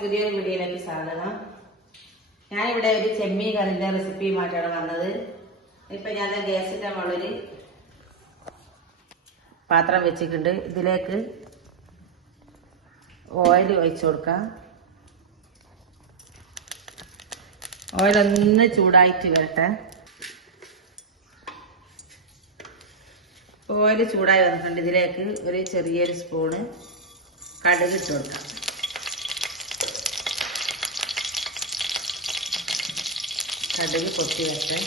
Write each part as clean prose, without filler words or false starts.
പുതിയൊരു വീഡിയോയിലേക്ക് സ്വാഗതം. ഞാനിവിടെ ഒരു ചെമ്മീൻ കറിന്റെ റെസിപ്പിയുമായിട്ടാണ് വന്നത്. ഇപ്പൊ ഞാൻ ഗ്യാസിന്റെ മുകളിൽ പാത്രം വെച്ചിട്ടുണ്ട്. ഇതിലേക്ക് ഓയിൽ ഒഴിച്ചു കൊടുക്കാം. ഓയിൽ ഒന്ന് ചൂടായിട്ട് വരട്ടെ. ഓയിൽ ചൂടായി വന്നിട്ടുണ്ട്. ഇതിലേക്ക് ഒരു ചെറിയൊരു സ്പൂണ് കടുക് ഇട്ട് കൊടുക്കാം. കടുക് പൊട്ടി വരട്ടെ.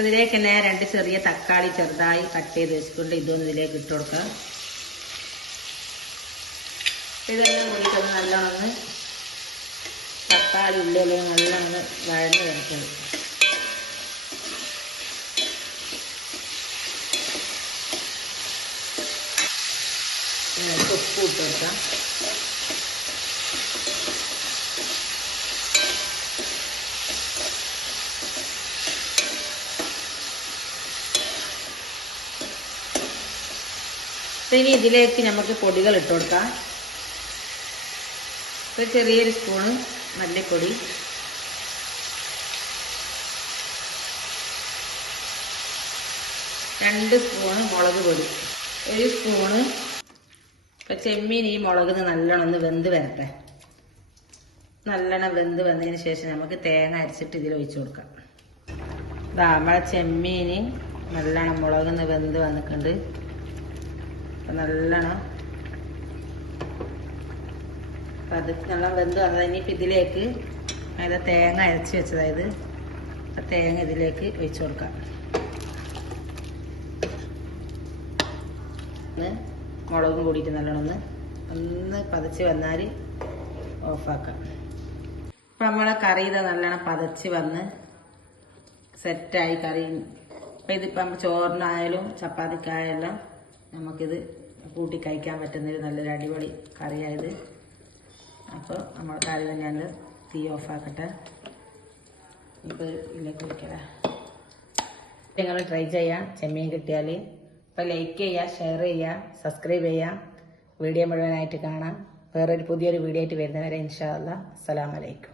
ഇതിലേക്ക് തന്നെ 2 ചെറിയ തക്കാളി ചെറുതായി കട്ട് ചെയ്ത് വെച്ചിട്ടുണ്ട്. ഇതൊന്നും ഇതിലേക്ക് ഇട്ട് കൊടുക്കാം. ഇതെല്ലാം കൂടിയിട്ട് നല്ലോണം തക്കാളി ഉള്ളിലെല്ലാം നല്ലോണം വഴന്ന് വരട്ടത്. ഉപ്പ് ഇട്ട് കൊടുക്കാം. ഇനി ഇതിലേക്ക് നമുക്ക് പൊടികൾ ഇട്ട് കൊടുക്കാം. ഒരു ചെറിയൊരു സ്പൂണ് മല്ലിപ്പൊടി, 2 സ്പൂണ് മുളക് പൊടി, 1 സ്പൂണ്. ഇപ്പൊ ചെമ്മീൻ ഈ മുളകിന് നല്ലോണം വെന്ത് വരട്ടെ. നല്ലോണം വെന്ത് വന്നതിന് ശേഷം നമുക്ക് തേങ്ങ അരച്ചിട്ട് ഇതിൽ ഒഴിച്ചു കൊടുക്കാം. ഇതാ നമ്മളെ ചെമ്മീന് നല്ലോണം മുളകിന് വെന്ത് വന്നിട്ടുണ്ട്. നല്ലോണം അത് നല്ല വെന്ത് വന്നത്. ഇനിയിപ്പോൾ ഇതിലേക്ക് അതായത് തേങ്ങ അരച്ച് വെച്ചതായത് ആ തേങ്ങ ഇതിലേക്ക് ഒഴിച്ചു കൊടുക്കാം. മുളകും കൂടിയിട്ട് നല്ലോണം ഒന്ന് പതച്ച് വന്നാൽ ഓഫാക്കാം. ഇപ്പം നമ്മളെ കറി ഇത് നല്ലോണം പതച്ച് വന്ന് സെറ്റായി കറി. ഇപ്പം ഇതിപ്പം ചോറിനായാലും ചപ്പാത്തിക്കായാലും നമുക്കിത് കൂട്ടി കഴിക്കാൻ പറ്റുന്നൊരു നല്ലൊരു അടിപൊളി കറിയായത്. അപ്പോൾ നമ്മൾ കറി ഞാൻ തീ ഓഫാക്കട്ടെ. ഇപ്പോൾ ഇതിലേക്ക് വയ്ക്കാം. നിങ്ങൾ ട്രൈ ചെയ്യാം. ചെമ്മീൻ കിട്ടിയാൽ അപ്പോൾ ലൈക്ക് ചെയ്യുക, ഷെയർ ചെയ്യുക, സബ്സ്ക്രൈബ് ചെയ്യുക. വീഡിയോ മുഴുവനായിട്ട് കാണാം. വേറൊരു പുതിയൊരു വീഡിയോ ആയിട്ട് വരുന്നവരെ ഇൻഷാ അല്ലാഹ്. അസ്സലാമു അലൈക്കും.